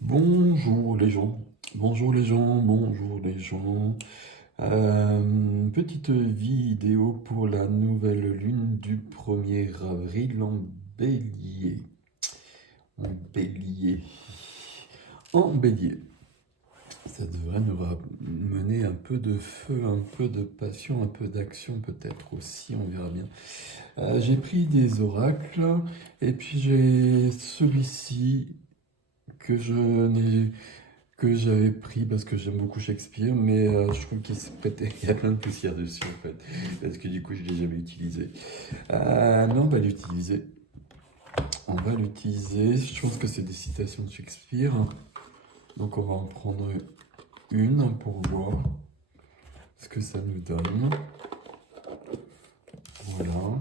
Bonjour les gens, bonjour les gens, bonjour les gens. Petite vidéo pour la nouvelle lune du 1er avril en bélier. En bélier. En bélier. Ça devrait nous ramener un peu de feu, un peu de passion, un peu d'action peut-être aussi, on verra bien. J'ai pris des oracles et puis j'ai celui-ci que je n'ai que j'avais pris parce que j'aime beaucoup Shakespeare, mais je trouve qu'il se prêtait, il y a plein de poussière dessus en fait, parce que du coup je l'ai jamais utilisé. Mais on va l'utiliser. On va l'utiliser. Je pense que c'est des citations de Shakespeare. Donc on va en prendre une pour voir ce que ça nous donne. Voilà.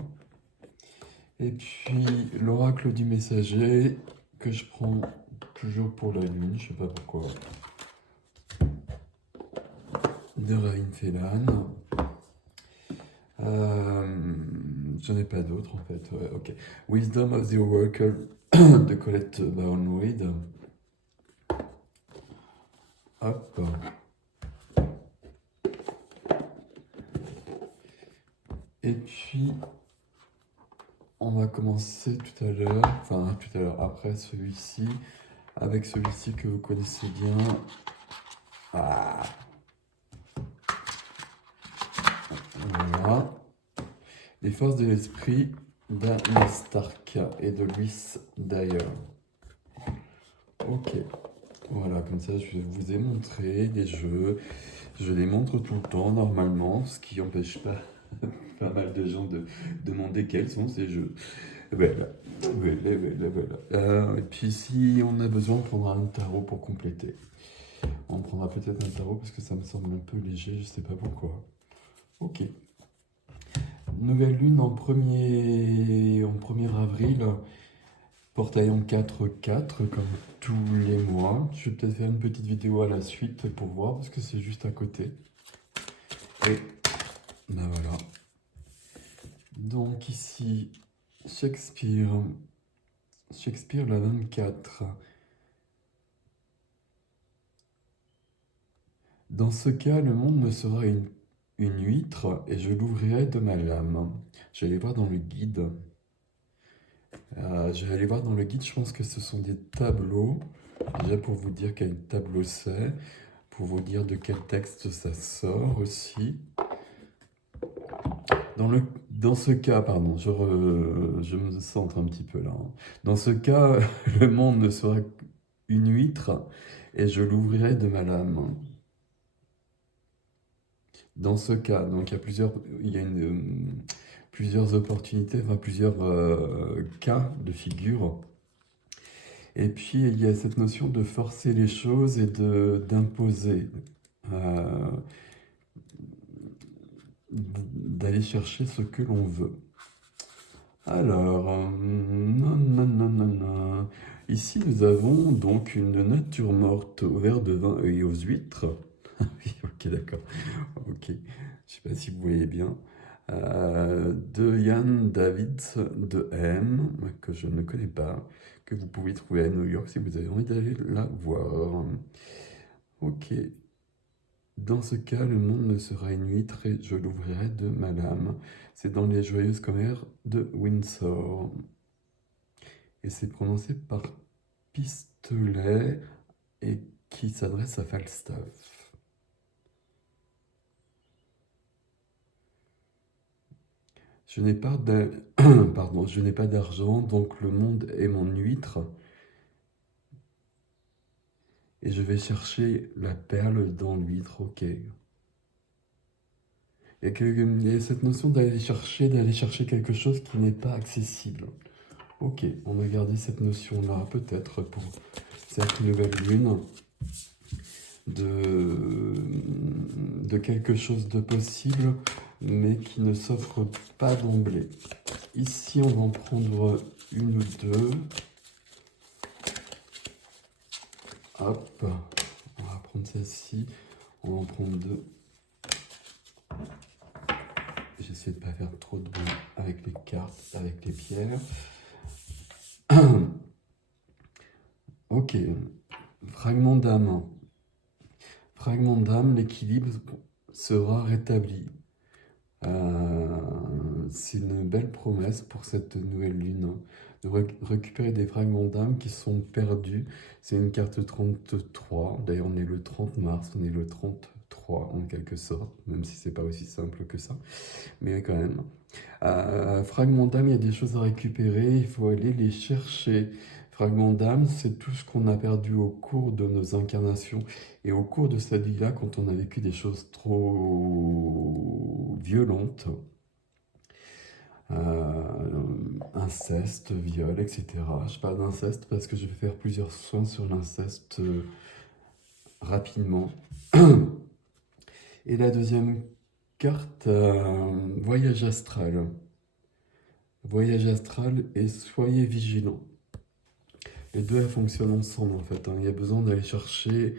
Et puis l'oracle du messager que je prends toujours pour la lune, je sais pas pourquoi. De Rain Felan. J'en ai pas d'autres en fait. Ouais, ok. Wisdom of the Oracle de Colette Baron Reed. Hop. Et puis, on va commencer tout à l'heure, enfin tout à l'heure après celui-ci, avec celui-ci que vous connaissez bien. Ah, voilà. Les forces de l'esprit d'Anne Stark et de Luis Dyer. Ok. Voilà, comme ça je vous ai montré les jeux. Je les montre tout le temps normalement, ce qui n'empêche pas pas mal de gens de demander quels sont ces jeux. Voilà, voilà. Et puis si on a besoin, on prendra un tarot pour compléter. On prendra peut-être un tarot parce que ça me semble un peu léger, je sais pas pourquoi. Ok. Nouvelle lune en 1er avril. Portail en 4-4 comme tous les mois. Je vais peut-être faire une petite vidéo à la suite pour voir parce que c'est juste à côté. Et ben voilà. Donc ici, Shakespeare, Shakespeare la 24. Dans ce cas, le monde me sera une huître et je l'ouvrirai de ma lame. Je vais aller voir dans le guide. Je pense que ce sont des tableaux. Déjà pour vous dire quel tableau c'est, pour vous dire de quel texte ça sort aussi. Dans ce cas, pardon, je me centre un petit peu là, hein. Dans ce cas, le monde ne sera une huître et je l'ouvrirai de ma lame. Dans ce cas, donc plusieurs opportunités, enfin plusieurs cas de figure. Et puis il y a cette notion de forcer les choses et d'imposer, euh, d'aller chercher ce que l'on veut. Alors, non, non, non, non, non. Ici, nous avons donc une nature morte au verre de vin et aux huîtres. Oui, ok, d'accord. Ok, je sais pas si vous voyez bien. De Yann Davids de M, que je ne connais pas, que vous pouvez trouver à New York si vous avez envie d'aller la voir. Ok. Dans ce cas, le monde me sera une huître et je l'ouvrirai de ma lame. C'est dans les joyeuses commères de Windsor. Et c'est prononcé par pistolet et qui s'adresse à Falstaff. Je n'ai pas Pardon, je n'ai pas d'argent, donc le monde est mon huître et je vais chercher la perle dans l'huître, ok. Il y a cette notion d'aller chercher quelque chose qui n'est pas accessible. Ok, on va garder cette notion-là peut-être pour cette nouvelle lune de quelque chose de possible, mais qui ne s'offre pas d'emblée. Ici, on va en prendre une ou deux. Hop, on va prendre celle-ci. On va en prendre deux. J'essaie de ne pas faire trop de bruit avec les cartes, avec les pierres. Ok, fragment d'âme. Fragment d'âme, l'équilibre sera rétabli. C'est une belle promesse pour cette nouvelle lune, de récupérer des fragments d'âme qui sont perdus. C'est une carte 33, d'ailleurs on est le 30 mars, on est le 33 en quelque sorte, même si c'est pas aussi simple que ça, mais quand même. Fragments d'âme, il y a des choses à récupérer, il faut aller les chercher. Fragments d'âme, c'est tout ce qu'on a perdu au cours de nos incarnations et au cours de cette vie-là, quand on a vécu des choses trop violentes, inceste, viol, etc. Je parle d'inceste parce que je vais faire plusieurs soins sur l'inceste rapidement. Et la deuxième carte, voyage astral. Voyage astral et soyez vigilants. Les deux, elles fonctionnent ensemble en fait. Il y a besoin d'aller chercher,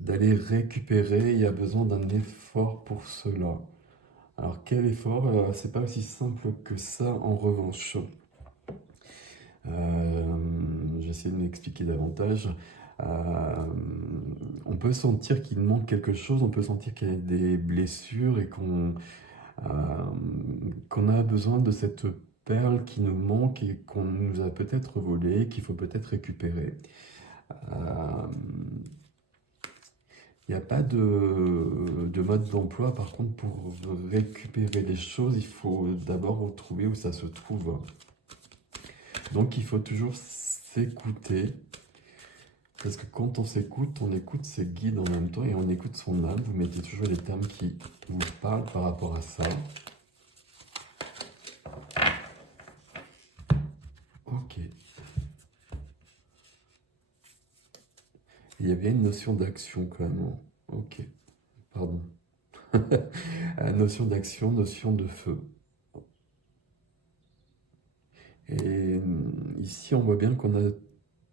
d'aller récupérer, il y a besoin d'un effort pour cela. Alors quel effort? C'est pas aussi simple que ça en revanche. J'essaie de m'expliquer davantage. On peut sentir qu'il manque quelque chose, on peut sentir qu'il y a des blessures et qu'on a besoin de cette perle qui nous manque et qu'on nous a peut-être volée, qu'il faut peut-être récupérer. Il n'y a pas de mode d'emploi, par contre, pour récupérer les choses, il faut d'abord retrouver où ça se trouve. Donc il faut toujours s'écouter, parce que quand on écoute ses guides en même temps et on écoute son âme. Vous mettez toujours les termes qui vous parlent par rapport à ça. Ok. Il y avait une notion d'action quand même. Ok, pardon. Notion d'action, notion de feu. Et ici, on voit bien qu'on a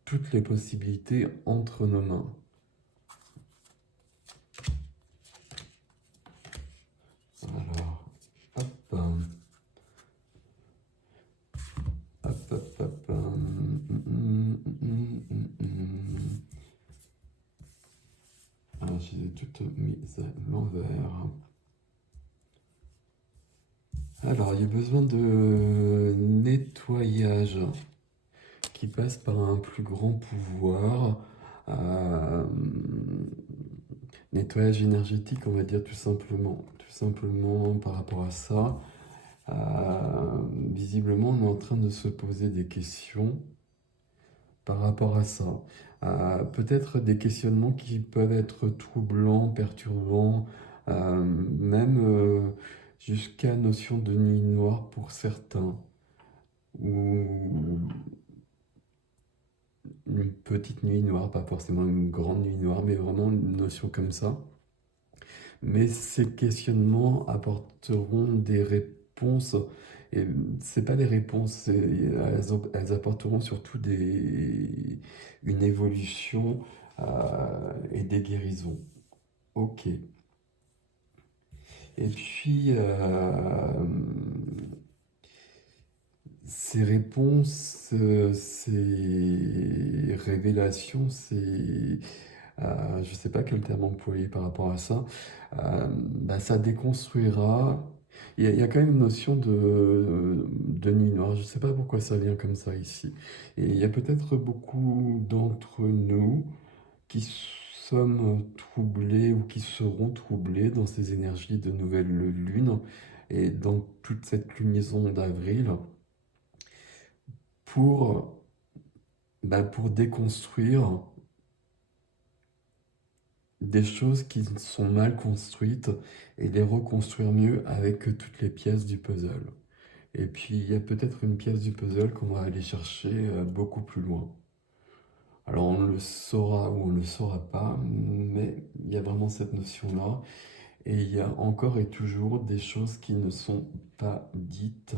toutes les possibilités entre nos mains. Alors, hop, hop, hop, hop. Alors, je les ai toutes mises à l'envers. Alors, il y a besoin de nettoyage qui passe par un plus grand pouvoir. Nettoyage énergétique, on va dire tout simplement. Tout simplement par rapport à ça. Visiblement, on est en train de se poser des questions par rapport à ça. Peut-être des questionnements qui peuvent être troublants, perturbants, même jusqu'à notion de nuit noire pour certains, ou une petite nuit noire, pas forcément une grande nuit noire, mais vraiment une notion comme ça. Mais ces questionnements apporteront des réponses, et c'est pas des réponses, elles apporteront surtout une évolution et des guérisons. Ok. Et puis, ces réponses, ces révélations, je ne sais pas quel terme employer par rapport à ça, ça déconstruira. Il y a quand même une notion de nuit noire. Je ne sais pas pourquoi ça vient comme ça ici. Et il y a peut-être beaucoup d'entre nous qui sommes troublés ou qui seront troublés dans ces énergies de nouvelle lune et dans toute cette lunaison d'avril pour, pour déconstruire des choses qui sont mal construites et les reconstruire mieux avec toutes les pièces du puzzle. Et puis il y a peut-être une pièce du puzzle qu'on va aller chercher beaucoup plus loin. Alors on le saura ou on ne le saura pas, mais il y a vraiment cette notion-là. Et il y a encore et toujours des choses qui ne sont pas dites.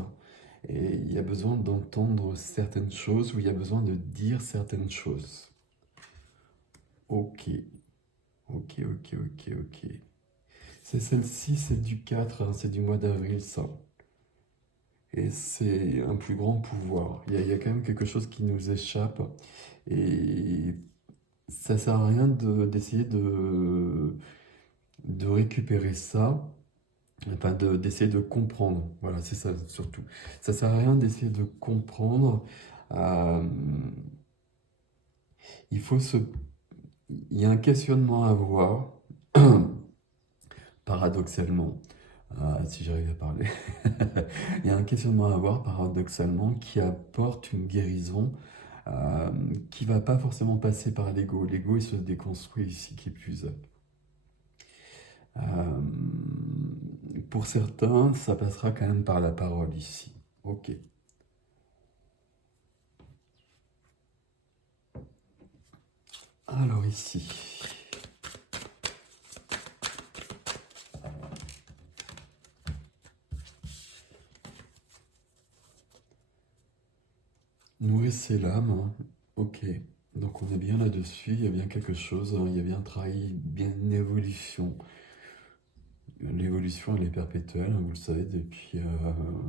Et il y a besoin d'entendre certaines choses ou il y a besoin de dire certaines choses. Ok, ok, ok, ok, ok. C'est celle-ci, c'est du 4, hein, c'est du mois d'avril, ça. Et c'est un plus grand pouvoir. Il y a quand même quelque chose qui nous échappe. Et ça sert à rien d'essayer de récupérer ça, enfin d'essayer de comprendre. Voilà, c'est ça surtout. Ça sert à rien d'essayer de comprendre. euh, il faut se, il y a un questionnement à avoir, paradoxalement, si j'arrive à parler. Il y a un questionnement à avoir, paradoxalement, qui apporte une guérison qui va pas forcément passer par l'ego. L'ego, il se déconstruit ici, qui plus est. Euh, pour certains, ça passera quand même par la parole ici. Ok. Alors ici. Nourrissez l'âme. Hein. Ok. Donc on est bien là-dessus, il y a bien quelque chose, hein, il y a bien un travail, bien une évolution. L'évolution, elle est perpétuelle, hein, vous le savez, depuis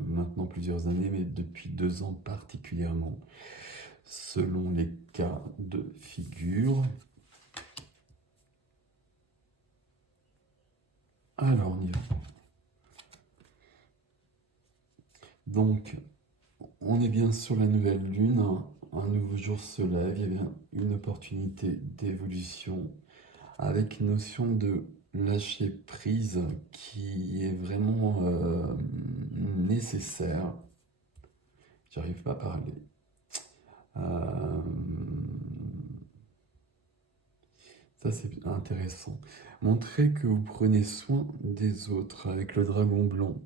maintenant plusieurs années, mais depuis 2 ans particulièrement, selon les cas de figure. Alors, on y va. Donc, on est bien sur la nouvelle lune, hein. Un nouveau jour se lève, il y a bien une opportunité d'évolution avec une notion de lâcher prise qui est vraiment nécessaire. J'arrive pas à parler. Euh, Ça, c'est intéressant. Montrez que vous prenez soin des autres avec le dragon blanc.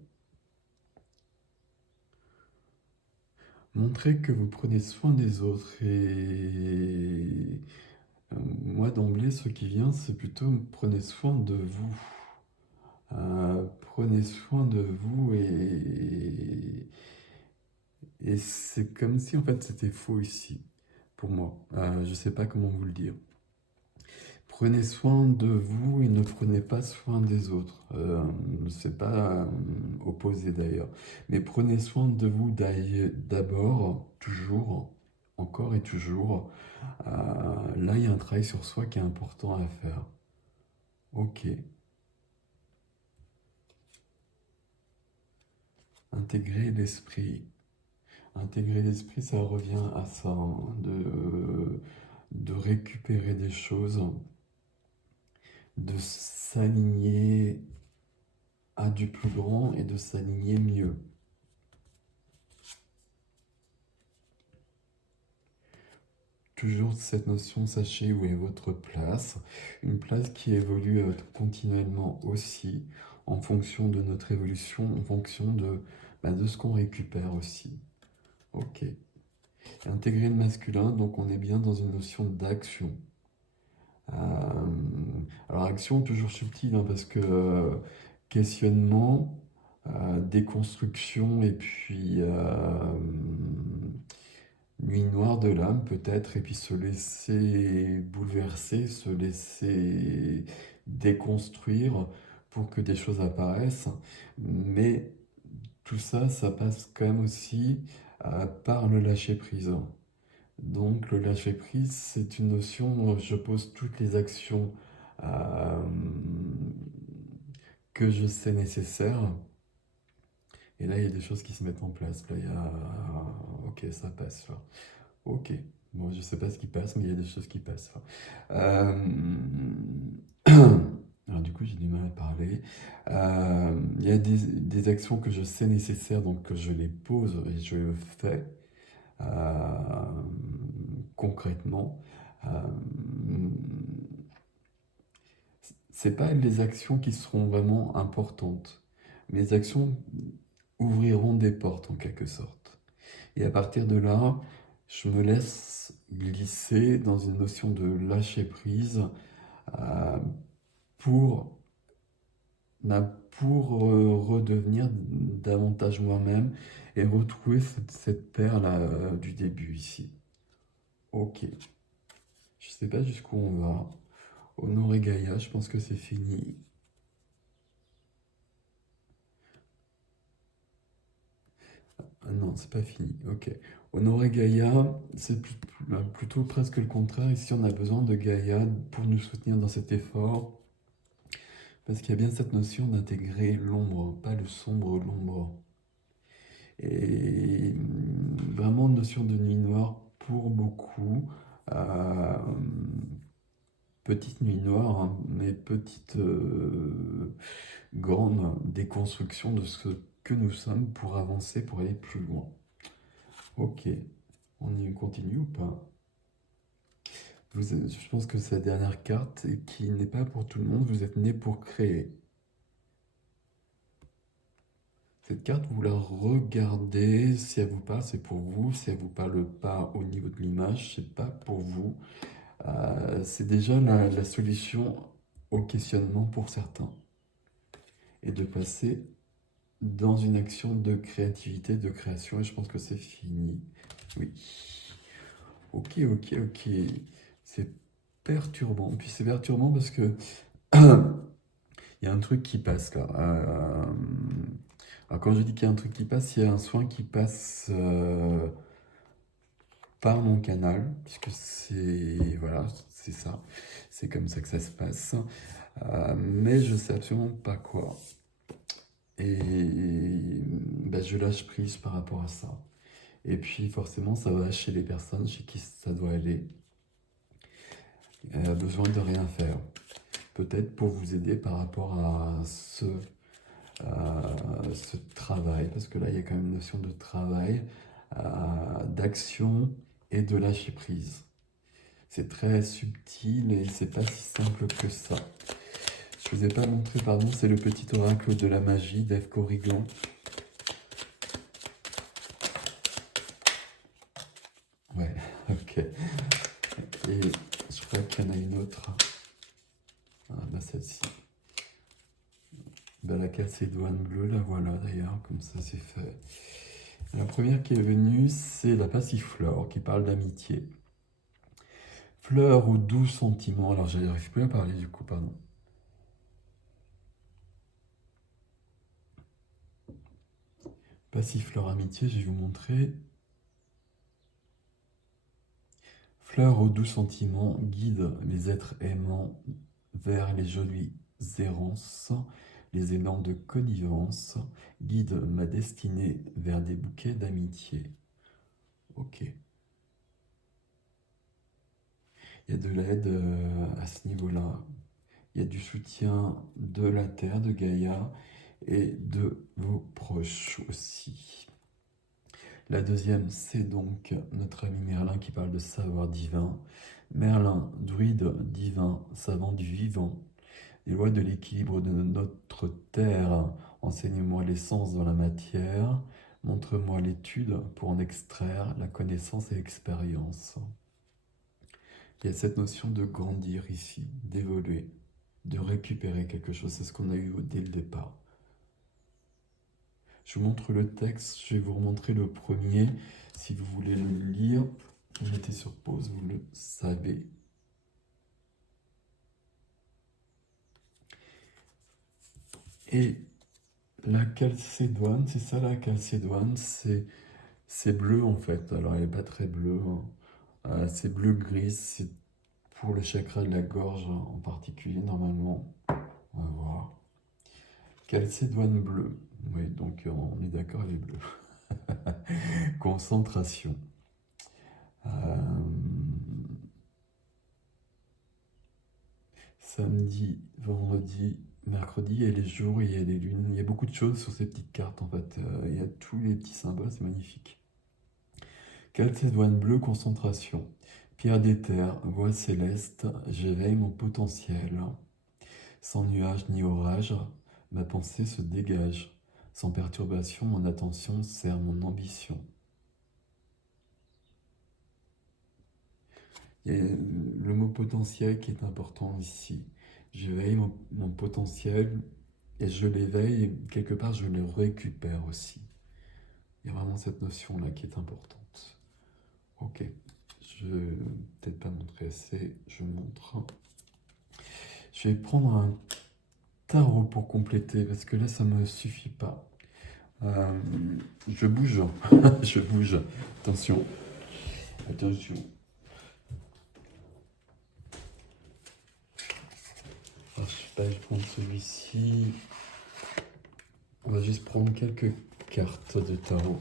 Montrez que vous prenez soin des autres. Et moi, d'emblée, ce qui vient, c'est plutôt prenez soin de vous. Prenez soin de vous et c'est comme si en fait c'était faux ici, pour moi. Je ne sais pas comment vous le dire. Prenez soin de vous et ne prenez pas soin des autres. C'est pas opposé d'ailleurs. Mais prenez soin de vous d'abord, toujours, encore et toujours. Là, il y a un travail sur soi qui est important à faire. Ok. Intégrer l'esprit. Intégrer l'esprit, ça revient à ça, hein, de récupérer des choses, de s'aligner à du plus grand et de s'aligner mieux. Toujours cette notion, sachez où est votre place, une place qui évolue continuellement aussi en fonction de notre évolution, en fonction de ce qu'on récupère aussi. Ok. Intégrer le masculin, donc on est bien dans une notion d'action. Alors action toujours subtile, hein, parce que questionnement, déconstruction et puis nuit noire de l'âme peut-être, et puis se laisser bouleverser, se laisser déconstruire pour que des choses apparaissent. Mais tout ça, ça passe quand même aussi par le lâcher-prise. Donc le lâcher-prise, c'est une notion, je pose toutes les actions euh, que je sais nécessaires. Et là, il y a des choses qui se mettent en place. Là, il y a... Ok, ça passe là. Ok. Bon, je sais pas ce qui passe, mais il y a des choses qui passent là. Alors du coup, j'ai du mal à parler. Il y a des actions que je sais nécessaires, donc que je les pose et je le fais concrètement. Euh, c'est pas les actions qui seront vraiment importantes. Mes actions ouvriront des portes en quelque sorte. Et à partir de là, je me laisse glisser dans une notion de lâcher prise euh, pour, redevenir davantage moi-même et retrouver cette perle du début ici. Ok. Je sais pas jusqu'où on va. Honoré Gaïa, je pense que c'est fini. Ah non, c'est pas fini. Ok. Honorer Gaïa, c'est plutôt presque le contraire. Ici, on a besoin de Gaïa pour nous soutenir dans cet effort. Parce qu'il y a bien cette notion d'intégrer l'ombre, pas le sombre, l'ombre. Et vraiment, notion de nuit noire pour beaucoup. Euh, Petite nuit noire, hein, mais petite grande déconstruction de ce que nous sommes pour avancer, pour aller plus loin. Ok, on y continue ou pas? Je pense que c'est la dernière carte et qui n'est pas pour tout le monde. Vous êtes né pour créer. Cette carte, vous la regardez. Si elle vous parle, c'est pour vous. Si elle vous parle pas au niveau de l'image, c'est pas pour vous. C'est déjà la solution au questionnement pour certains. Et de passer dans une action de créativité, de création. Et je pense que c'est fini. Oui. Ok, ok, ok. C'est perturbant. Puis c'est perturbant parce que il y a un truc qui passe là. Alors quand je dis qu'il y a un truc qui passe, il y a un soin qui passe par mon canal, puisque c'est voilà, c'est ça, c'est comme ça que ça se passe. Mais je sais absolument pas quoi. Et bah, je lâche prise par rapport à ça. Et puis forcément, ça va chez les personnes chez qui ça doit aller. Besoin de rien faire. Peut-être pour vous aider par rapport à ce travail, parce que là, il y a quand même une notion de travail, d'action et de lâcher prise. C'est très subtil et c'est pas si simple que ça. Je vous ai pas montré, pardon, c'est le petit oracle de la magie d'Eve Corrigan. Ouais, ok. Et je crois qu'il y en a une autre. Ah, bah celle-ci. Bah, la calcédoine bleue, la voilà d'ailleurs, comme ça c'est fait. La première qui est venue, c'est la passiflore qui parle d'amitié. Fleur ou doux sentiment. Alors, j'arrive plus à parler du coup, pardon. Passiflore amitié, je vais vous montrer. Fleur aux doux sentiments guide les êtres aimants vers les jolies errances, les élans de connivence, guide ma destinée vers des bouquets d'amitié. Ok. Il y a de l'aide à ce niveau-là. Il y a du soutien de la Terre, de Gaïa et de vos proches aussi. La deuxième, c'est donc notre ami Merlin qui parle de savoir divin. Merlin, druide divin, savant du vivant, les lois de l'équilibre de notre terre, enseigne-moi l'essence dans la matière, montre-moi l'étude pour en extraire la connaissance et l'expérience. Il y a cette notion de grandir ici, d'évoluer, de récupérer quelque chose, c'est ce qu'on a eu dès le départ. Je vous montre le texte, je vais vous remontrer le premier. Si vous voulez le lire, vous mettez sur pause, vous le savez. Et la calcédoine, c'est ça la calcédoine, c'est bleu en fait. Alors elle n'est pas très bleue, hein. C'est bleu-gris, c'est pour le chakra de la gorge en particulier normalement. On va voir. Calcédoine bleue. Oui, donc on est d'accord, elle est bleue. Concentration. Samedi, vendredi, mercredi, il y a les jours, il y a les lunes. Il y a beaucoup de choses sur ces petites cartes en fait. Il y a tous les petits symboles, c'est magnifique. Calcédoine bleue, concentration. Pierre d'éther, voix céleste, j'éveille mon potentiel. Sans nuage ni orage, ma pensée se dégage. Sans perturbation, mon attention sert mon ambition. Il y a le mot potentiel qui est important ici. J'éveille mon potentiel et je l'éveille et quelque part je le récupère aussi. Il y a vraiment cette notion-là qui est importante. Ok, je vais peut-être pas montrer assez, je montre. Je vais prendre un tarot pour compléter parce que là ça ne me suffit pas. Euh, je bouge, je bouge. Attention, attention. Alors, je sais pas, je vais prendre celui-ci. On va juste prendre quelques cartes de tarot.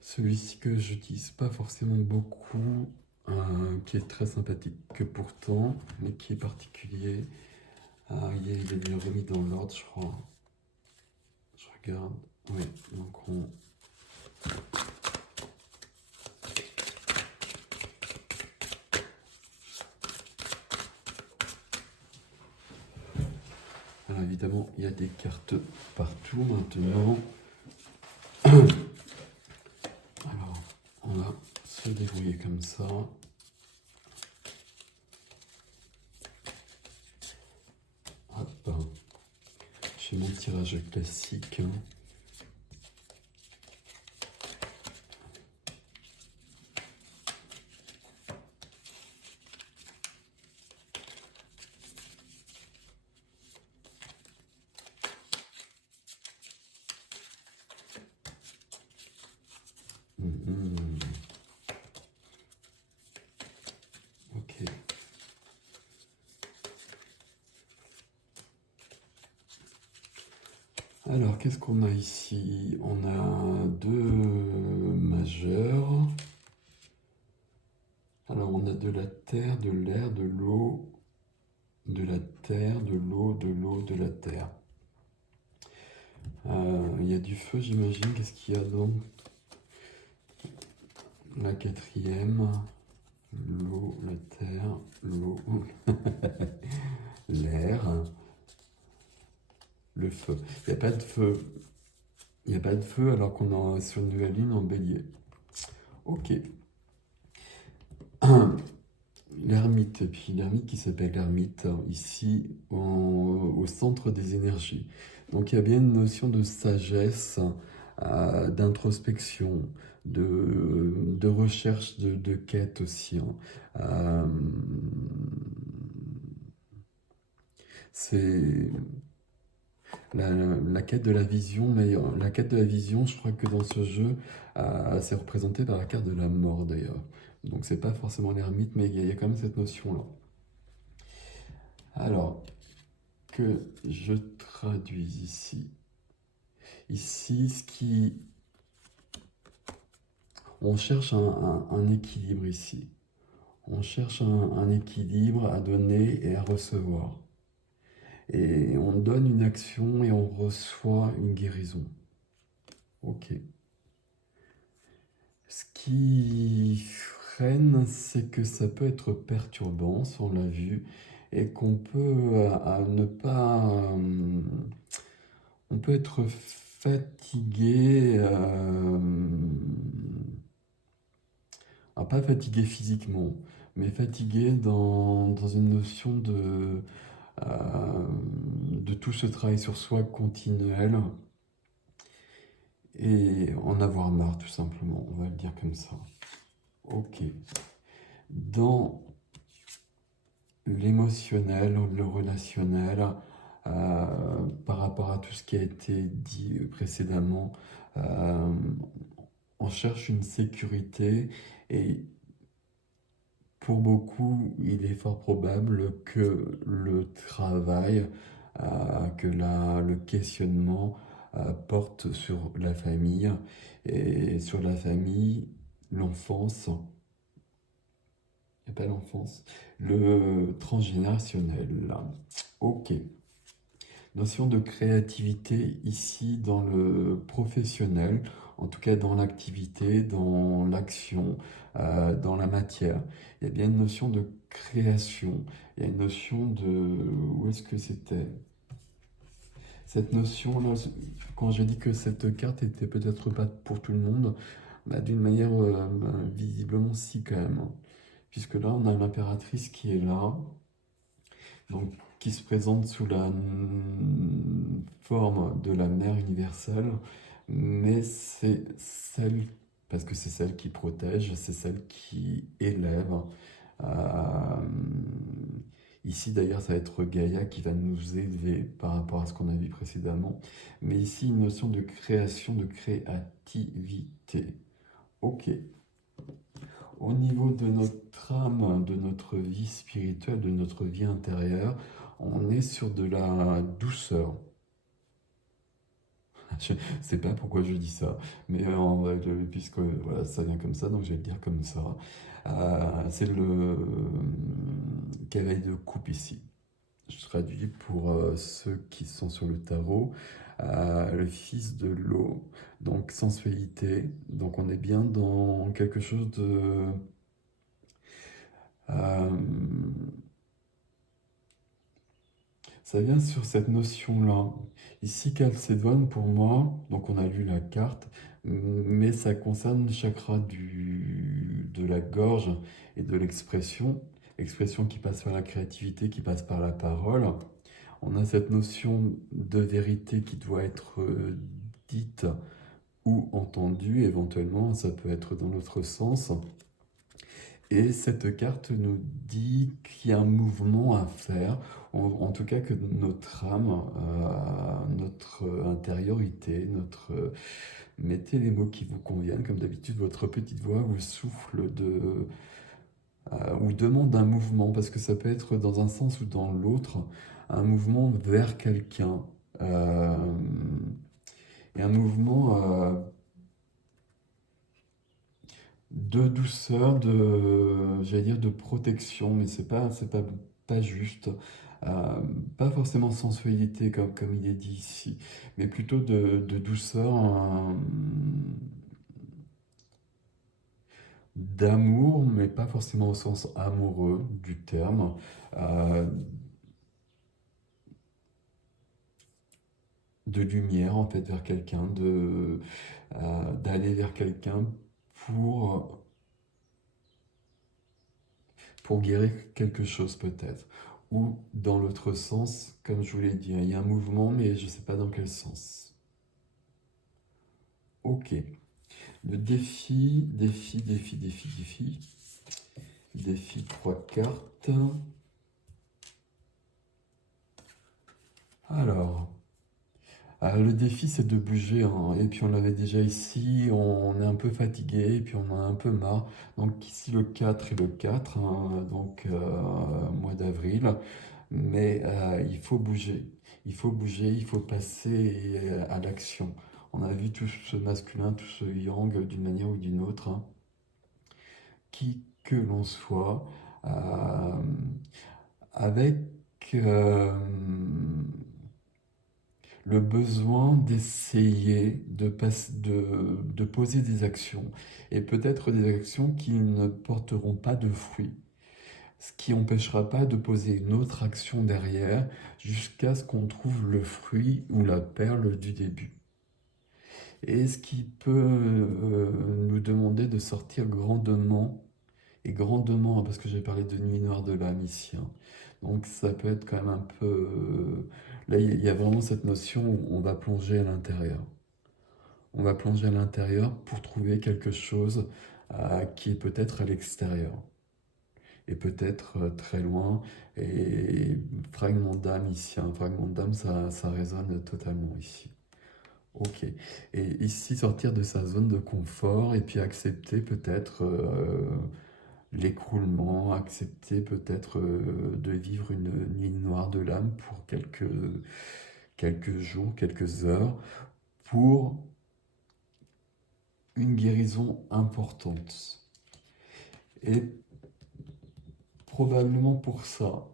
Celui-ci que j'utilise pas forcément beaucoup, qui est très sympathique pourtant, mais qui est particulier. Il est remis dans l'ordre, je crois. Je regarde. Oui, donc on... Alors évidemment, il y a des cartes partout maintenant. Alors, on va se débrouiller comme ça. Hop. J'ai mon tirage classique. Ok. Alors, qu'est-ce qu'on a ici? On a deux majeurs. Alors, on a de la terre, de l'air, de l'eau, de la terre, de l'eau, de l'eau, de la terre. Il y a du feu, j'imagine. Qu'est-ce qu'il y a donc? La quatrième, l'eau, la terre, l'eau, l'air, le feu. Il n'y a pas de feu. Il n'y a pas de feu alors qu'on est sur une nouvelle lune en bélier. Ok. L'ermite, et puis l'ermite qui s'appelle l'ermite, ici au centre des énergies. Donc il y a bien une notion de sagesse, d'introspection, de recherche, de quête aussi. C'est la quête de la vision, mais la quête de la vision, je crois que dans ce jeu, c'est représenté par la carte de la mort d'ailleurs. Donc c'est pas forcément l'ermite, mais il y a quand même cette notion-là. Alors, que je traduise ici. Ici, on cherche un équilibre ici. On cherche un équilibre à donner et à recevoir. Et on donne une action et on reçoit une guérison. Ok. Ce qui freine, c'est que ça peut être perturbant, ça on l'a vu, et qu'on peut ne pas... on peut être fatigué, pas fatigué physiquement, mais fatigué dans une notion de tout ce travail sur soi continuel et en avoir marre tout simplement, on va le dire comme ça. Ok. Dans l'émotionnel, le relationnel, par rapport à tout ce qui a été dit précédemment, on cherche une sécurité et pour beaucoup, il est fort probable que le travail, le questionnement porte sur la famille et sur la famille, l'enfance, il n'y a pas l'enfance, le transgénérationnel. Ok. Notion de créativité ici dans le professionnel, en tout cas dans l'activité, dans l'action, dans la matière. Il y a bien une notion de création, il y a une notion de... Où est-ce que c'était? Cette notion-là, quand j'ai dit que cette carte était peut-être pas pour tout le monde, d'une manière visiblement si quand même. Puisque là, on a l'impératrice qui est là, donc qui se présente sous la forme de la mère universelle, mais c'est celle, parce que c'est celle qui protège, c'est celle qui élève, euh, Ici, d'ailleurs, ça va être Gaïa qui va nous élever par rapport à ce qu'on a vu précédemment. Mais ici, une notion de création, de créativité. Ok. Au niveau de notre âme, de notre vie spirituelle, de notre vie intérieure, on est sur de la douceur. Je ne sais pas pourquoi je dis ça, mais puisque voilà, ça vient comme ça, donc je vais le dire comme ça. C'est le cavalier de coupe ici. Je traduis pour ceux qui sont sur le tarot, le fils de l'eau, donc sensualité. Donc on est bien dans quelque chose de... euh, ça vient sur cette notion-là. Ici, Chalcédoine, pour moi, donc on a lu la carte, mais ça concerne le chakra de la gorge et de l'expression. Expression qui passe par la créativité, qui passe par la parole. On a cette notion de vérité qui doit être dite ou entendue, éventuellement, ça peut être dans l'autre sens. Et cette carte nous dit qu'il y a un mouvement à faire, en tout cas que notre âme, notre intériorité, mettez les mots qui vous conviennent, comme d'habitude, votre petite voix vous souffle ou demande un mouvement, parce que ça peut être dans un sens ou dans l'autre, un mouvement vers quelqu'un, euh, et un mouvement de douceur, j'allais dire de protection, mais pas juste. Euh, Pas forcément sensualité comme il est dit ici, mais plutôt de douceur, d'amour, mais pas forcément au sens amoureux du terme. euh, de lumière en fait vers quelqu'un, d'aller vers quelqu'un pour, pour guérir quelque chose peut-être. Ou dans l'autre sens, comme je vous l'ai dit, il y a un mouvement, mais je ne sais pas dans quel sens. Ok. Le défi. Défi 3 cartes. Alors, le défi, c'est de bouger, hein. Et puis on l'avait déjà ici, on est un peu fatigué, et puis on en a un peu marre. Donc ici, le 4 et le 4, hein, donc mois d'avril. Mais il faut bouger. Il faut bouger, il faut passer à l'action. On a vu tout ce masculin, tout ce yang d'une manière ou d'une autre, hein. Qui que l'on soit, euh, avec euh, le besoin d'essayer de poser des actions, et peut-être des actions qui ne porteront pas de fruits, ce qui n'empêchera pas de poser une autre action derrière jusqu'à ce qu'on trouve le fruit ou la perle du début. Et ce qui peut nous demander de sortir grandement, et grandement, parce que j'ai parlé de nuit noire de l'âme ici, hein. Donc ça peut être quand même un peu... là, il y a vraiment cette notion où on va plonger à l'intérieur. On va plonger à l'intérieur pour trouver quelque chose qui est peut-être à l'extérieur. Et peut-être très loin. Et fragment d'âme ici, un fragment d'âme, ça résonne totalement ici. Ok. Et ici, sortir de sa zone de confort et puis accepter peut-être l'écroulement, accepter peut-être de vivre une nuit noire de l'âme pour quelques jours, quelques heures, pour une guérison importante. Et probablement pour ça,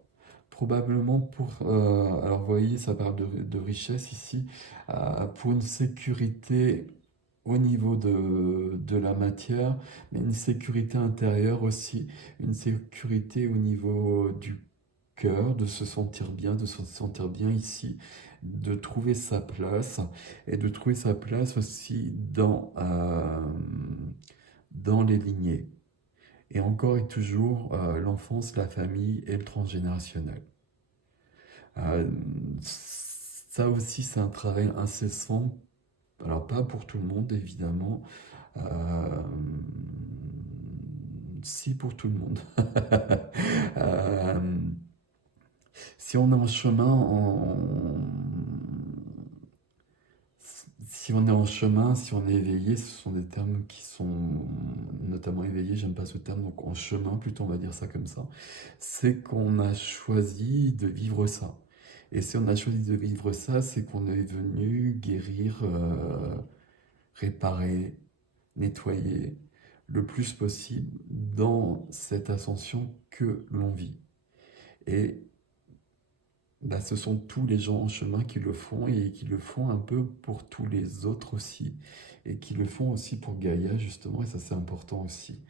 probablement pour... alors vous voyez, ça parle de richesse ici, pour une sécurité au niveau de la matière, mais une sécurité intérieure aussi, une sécurité au niveau du cœur, de se sentir bien ici, de trouver sa place, et de trouver sa place aussi dans les lignées. Et encore et toujours, l'enfance, la famille et le transgénérationnel. Euh, Ça aussi, c'est un travail incessant. Alors, pas pour tout le monde, évidemment. Euh, Si, pour tout le monde. Euh, Si on est en chemin, si on est en chemin, si on est éveillé, ce sont des termes qui sont notamment éveillé, j'aime pas ce terme, donc en chemin plutôt, on va dire ça comme ça, c'est qu'on a choisi de vivre ça. Et si on a choisi de vivre ça, c'est qu'on est venu guérir, réparer, nettoyer le plus possible dans cette ascension que l'on vit. Et bah, ce sont tous les gens en chemin qui le font et qui le font un peu pour tous les autres aussi. Et qui le font aussi pour Gaïa, justement, et ça c'est important aussi.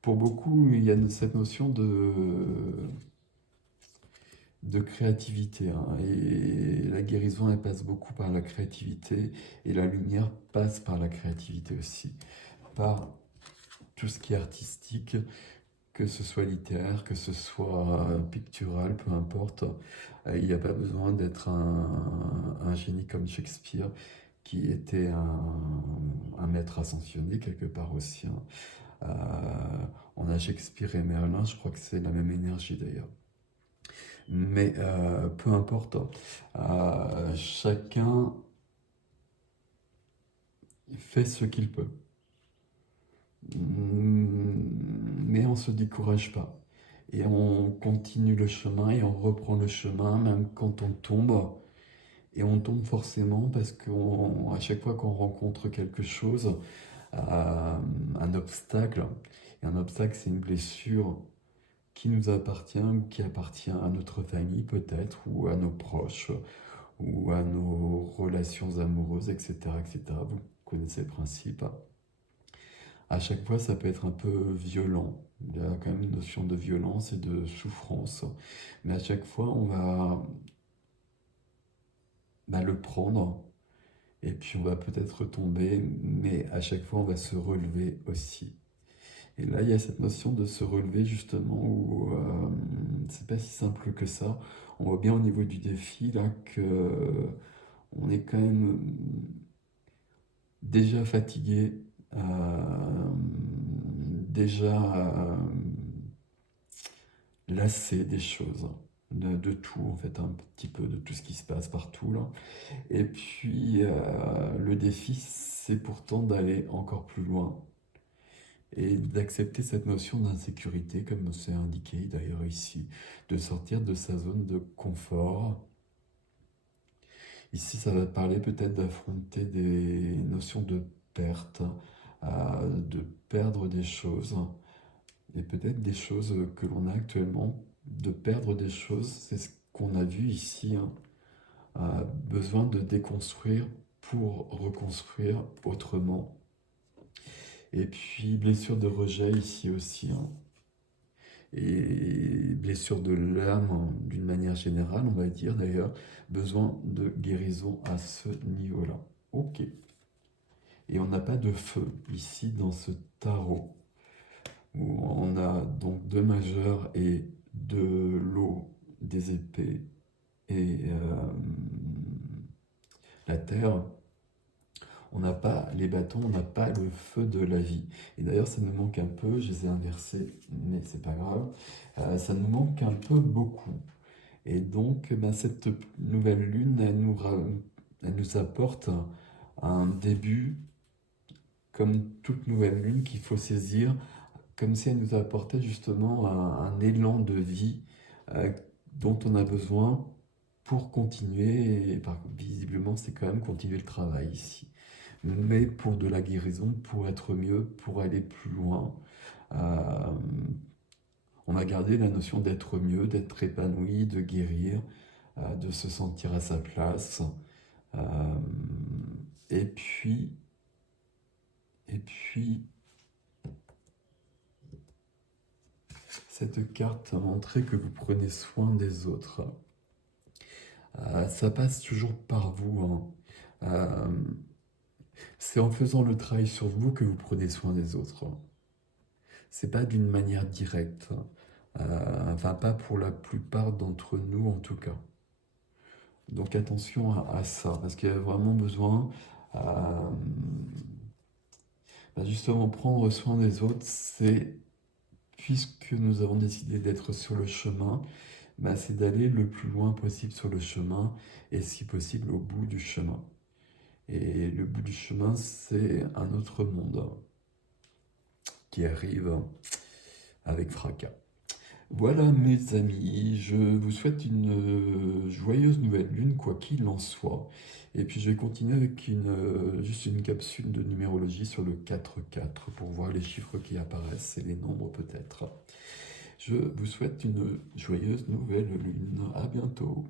Pour beaucoup, il y a cette notion de créativité, hein, et la guérison, elle passe beaucoup par la créativité, et la lumière passe par la créativité aussi, par tout ce qui est artistique, que ce soit littéraire, que ce soit pictural, peu importe. Il n'y a pas besoin d'être un génie comme Shakespeare, qui était un maître ascensionné quelque part aussi, hein. On a Shakespeare et Merlin, je crois que c'est la même énergie d'ailleurs. Mais peu importe, chacun fait ce qu'il peut. Mais on ne se décourage pas. Et on continue le chemin et on reprend le chemin, même quand on tombe. Et on tombe forcément parce qu'à chaque fois qu'on rencontre quelque chose, un obstacle, et un obstacle c'est une blessure qui nous appartient ou qui appartient à notre famille peut-être, ou à nos proches, ou à nos relations amoureuses, etc., etc. Vous connaissez le principe. À chaque fois, ça peut être un peu violent. Il y a quand même une notion de violence et de souffrance. Mais à chaque fois, on va le prendre. Et puis, on va peut-être tomber. Mais à chaque fois, on va se relever aussi. Et là, il y a cette notion de se relever justement où c'est pas si simple que ça. On voit bien au niveau du défi là que on est quand même déjà fatigué, déjà lassé des choses, de tout en fait, un petit peu de tout ce qui se passe partout là. Et puis le défi, c'est pourtant d'aller encore plus loin et d'accepter cette notion d'insécurité, comme c'est indiqué d'ailleurs ici, de sortir de sa zone de confort. Ici, ça va parler peut-être d'affronter des notions de perte, de perdre des choses, et peut-être des choses que l'on a actuellement, de perdre des choses, c'est ce qu'on a vu ici, hein, besoin de déconstruire pour reconstruire autrement. Et puis, blessure de rejet ici aussi, hein. Et blessure de l'âme, hein, d'une manière générale, on va dire d'ailleurs, besoin de guérison à ce niveau-là. Ok. Et on n'a pas de feu ici dans ce tarot, où on a donc deux majeurs et de l'eau, des épées et la terre. On n'a pas les bâtons, on n'a pas le feu de la vie. Et d'ailleurs, ça nous manque un peu, je les ai inversés, mais c'est pas grave. Ça nous manque un peu beaucoup. Et donc, ben, cette nouvelle lune, elle nous apporte un début, comme toute nouvelle lune, qu'il faut saisir, comme si elle nous apportait justement un élan de vie euh, dont on a besoin pour continuer. Et visiblement, c'est quand même continuer le travail ici. Mais pour de la guérison, pour être mieux, pour aller plus loin. Euh, on a gardé la notion d'être mieux, d'être épanoui, de guérir, de se sentir à sa place. Euh, et puis, et puis, cette carte a montré que vous prenez soin des autres. Ça passe toujours par vous, hein. C'est en faisant le travail sur vous que vous prenez soin des autres. C'est pas d'une manière directe. Enfin, pas pour la plupart d'entre nous en tout cas. Donc attention à ça, parce qu'il y a vraiment besoin, euh, justement, prendre soin des autres, c'est, puisque nous avons décidé d'être sur le chemin, bah, c'est d'aller le plus loin possible sur le chemin et si possible au bout du chemin. Et le bout du chemin, c'est un autre monde qui arrive avec fracas. Voilà mes amis, je vous souhaite une joyeuse nouvelle lune, quoi qu'il en soit. Et puis je vais continuer avec juste une capsule de numérologie sur le 4-4 pour voir les chiffres qui apparaissent et les nombres peut-être. Je vous souhaite une joyeuse nouvelle lune. À bientôt.